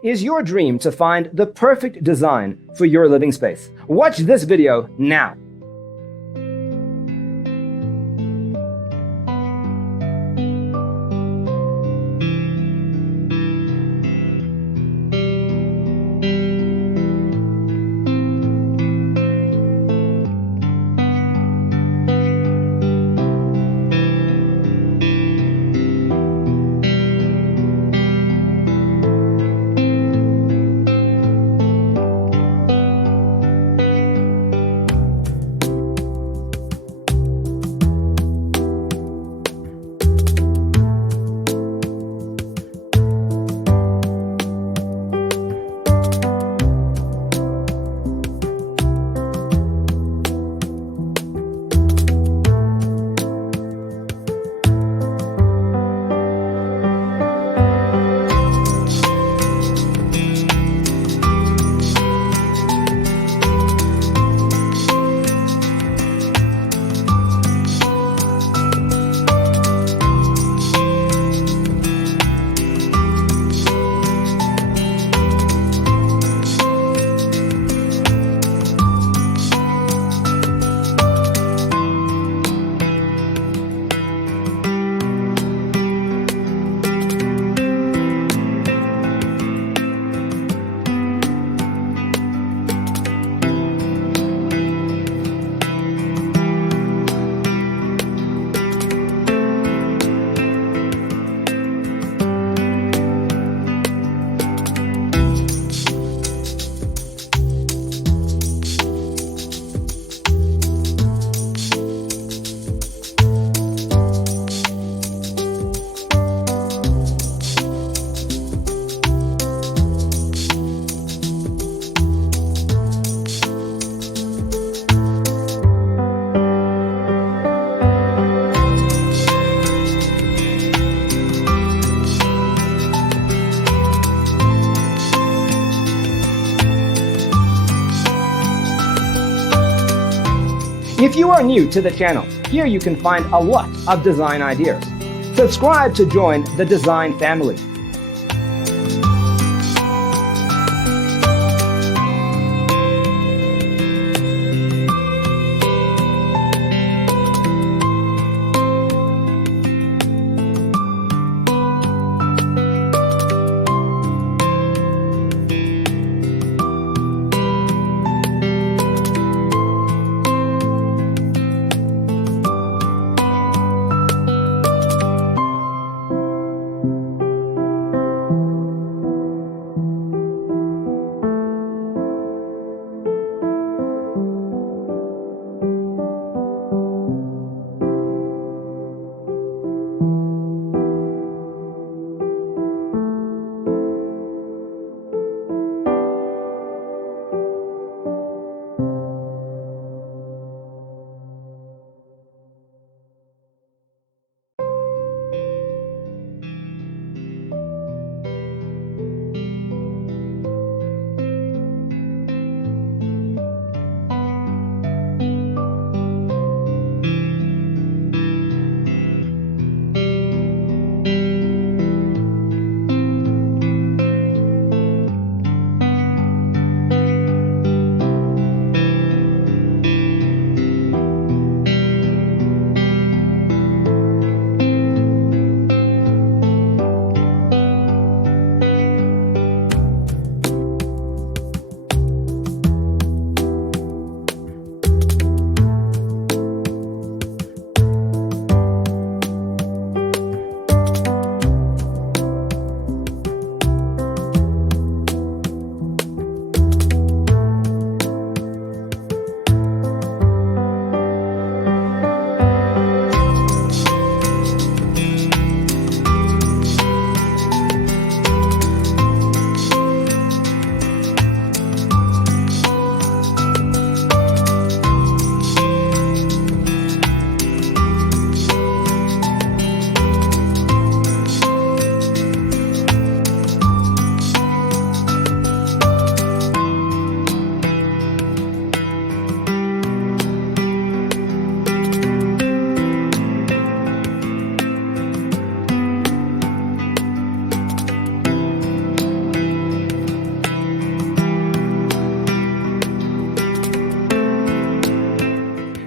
Is your dream to find the perfect design for your living space? Watch this video now. If you are new to the channel, here you can find a lot of design ideas. Subscribe to join the design family.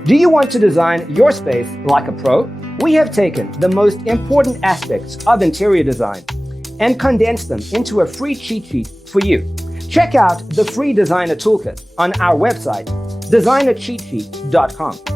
Do you want to design your space like a pro? We have taken the most important aspects of interior design and condensed them into a free cheat sheet for you. Check out the free designer toolkit on our website, designercheatsheet.com.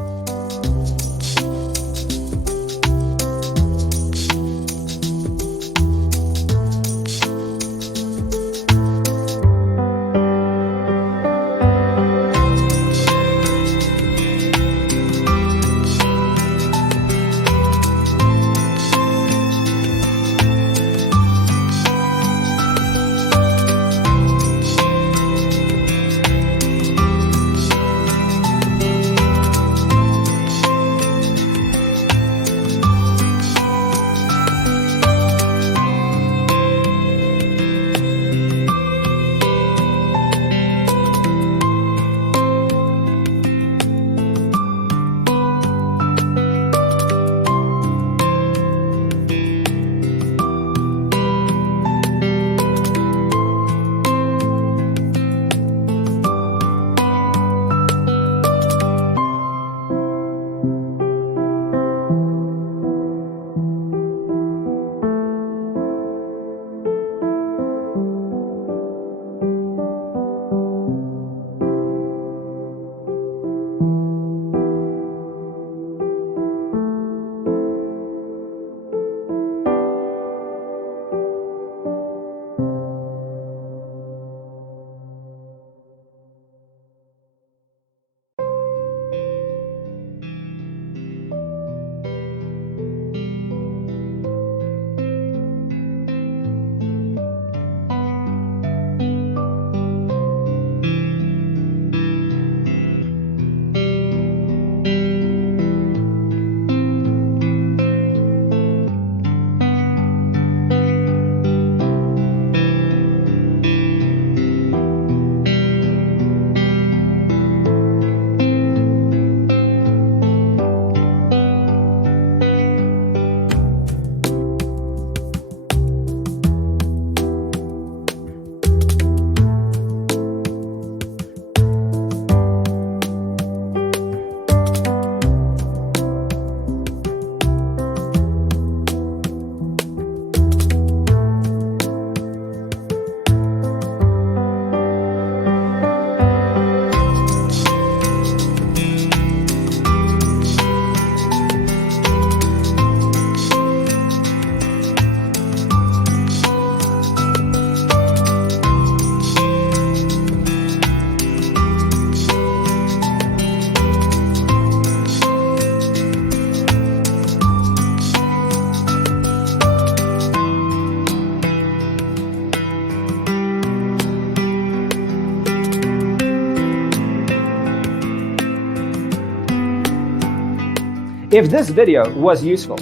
If this video was useful,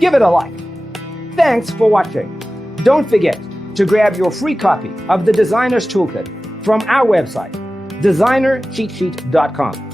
give it a like. Thanks for watching. Don't forget to grab your free copy of the Designer's Toolkit from our website, designercheatsheet.com.